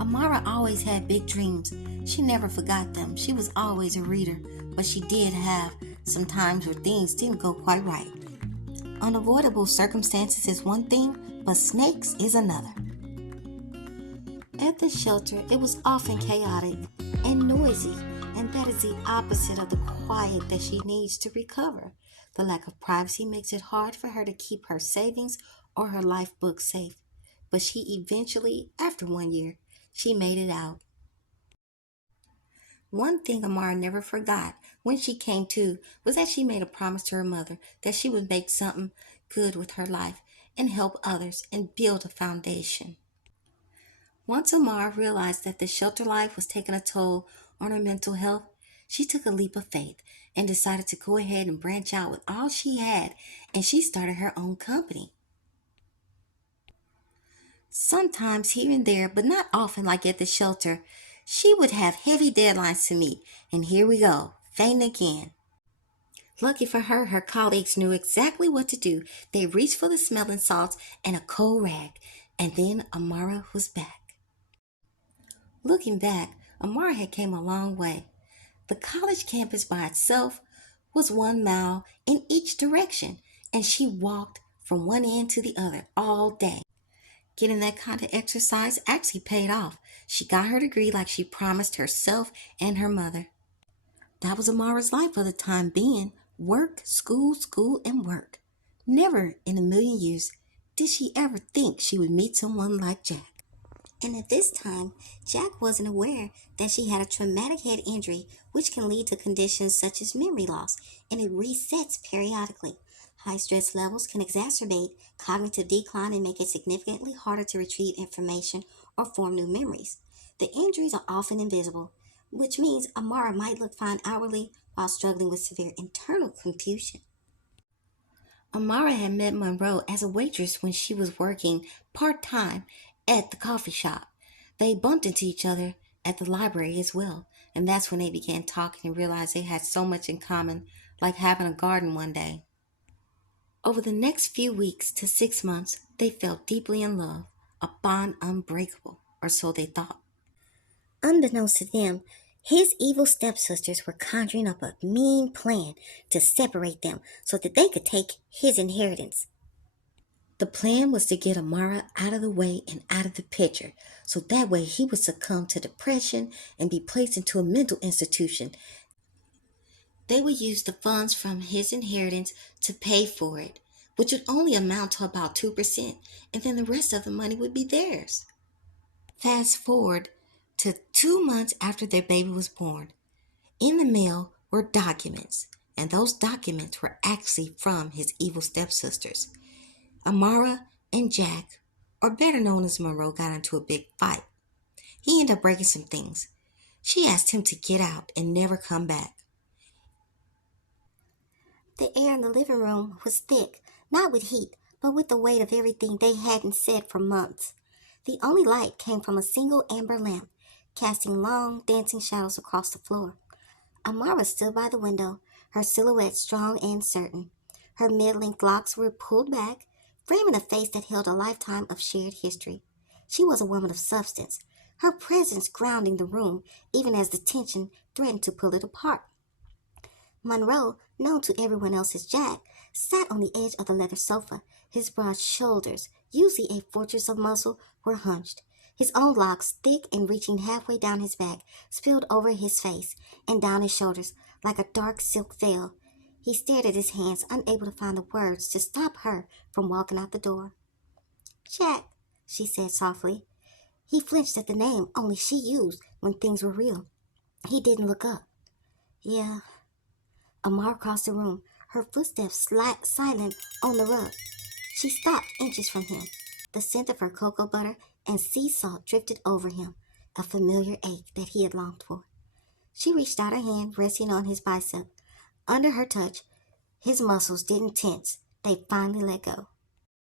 Amara always had big dreams. She never forgot them. She was always a reader, but she did have some times where things didn't go quite right. Unavoidable circumstances is one thing, but snakes is another. At the shelter, it was often chaotic and noisy, and that is the opposite of the quiet that she needs to recover. The lack of privacy makes it hard for her to keep her savings or her life book safe. But she eventually, after 1 year, she made it out. One thing Amara never forgot when she came to was that she made a promise to her mother that she would make something good with her life and help others and build a foundation. Once Amara realized that the shelter life was taking a toll on her mental health, she took a leap of faith and decided to go ahead and branch out with all she had, and she started her own company. Sometimes here and there, but not often like at the shelter, she would have heavy deadlines to meet, and here we go, fainting again. Lucky for her, her colleagues knew exactly what to do. They reached for the smelling salts and a cold rag, and then Amara was back. Looking back, Amara had came a long way. The college campus by itself was 1 mile in each direction, and she walked from one end to the other all day. Getting that kind of exercise actually paid off. She got her degree like she promised herself and her mother. That was Amara's life for the time being. Work, school, school, and work. Never in a million years did she ever think she would meet someone like Jack. And at this time, Jack wasn't aware that she had a traumatic head injury, which can lead to conditions such as memory loss, and it resets periodically. High stress levels can exacerbate cognitive decline and make it significantly harder to retrieve information or form new memories. The injuries are often invisible, which means Amara might look fine outwardly while struggling with severe internal confusion. Amara had met Monroe as a waitress when she was working part time at the coffee shop. They bumped into each other at the library as well, and that's when they began talking and realized they had so much in common, like having a garden one day. Over the next few weeks to 6 months, they fell deeply in love, a bond unbreakable, or so they thought. Unbeknownst to them, his evil stepsisters were conjuring up a mean plan to separate them so that they could take his inheritance. The plan was to get Amara out of the way and out of the picture, so that way he would succumb to depression and be placed into a mental institution. They would use the funds from his inheritance to pay for it, which would only amount to about 2%, and then the rest of the money would be theirs. Fast forward to 2 months after their baby was born. In the mail were documents, and those documents were actually from his evil stepsisters. Amara and Jack, or better known as Monroe, got into a big fight. He ended up breaking some things. She asked him to get out and never come back. The air in the living room was thick, not with heat, but with the weight of everything they hadn't said for months. The only light came from a single amber lamp, casting long, dancing shadows across the floor. Amara stood by the window, her silhouette strong and certain. Her mid-length locks were pulled back, framing a face that held a lifetime of shared history. She was a woman of substance, her presence grounding the room even as the tension threatened to pull it apart. Monroe, known to everyone else as Jack, sat on the edge of the leather sofa. His broad shoulders, usually a fortress of muscle, were hunched. His own locks, thick and reaching halfway down his back, spilled over his face and down his shoulders like a dark silk veil. He stared at his hands, unable to find the words to stop her from walking out the door. Jack, she said softly. He flinched at the name only she used when things were real. He didn't look up. Yeah. Amar crossed the room, her footsteps silent on the rug. She stopped inches from him. The scent of her cocoa butter and sea salt drifted over him, a familiar ache that he had longed for. She reached out her hand, resting on his bicep. Under her touch, his muscles didn't tense. They finally let go.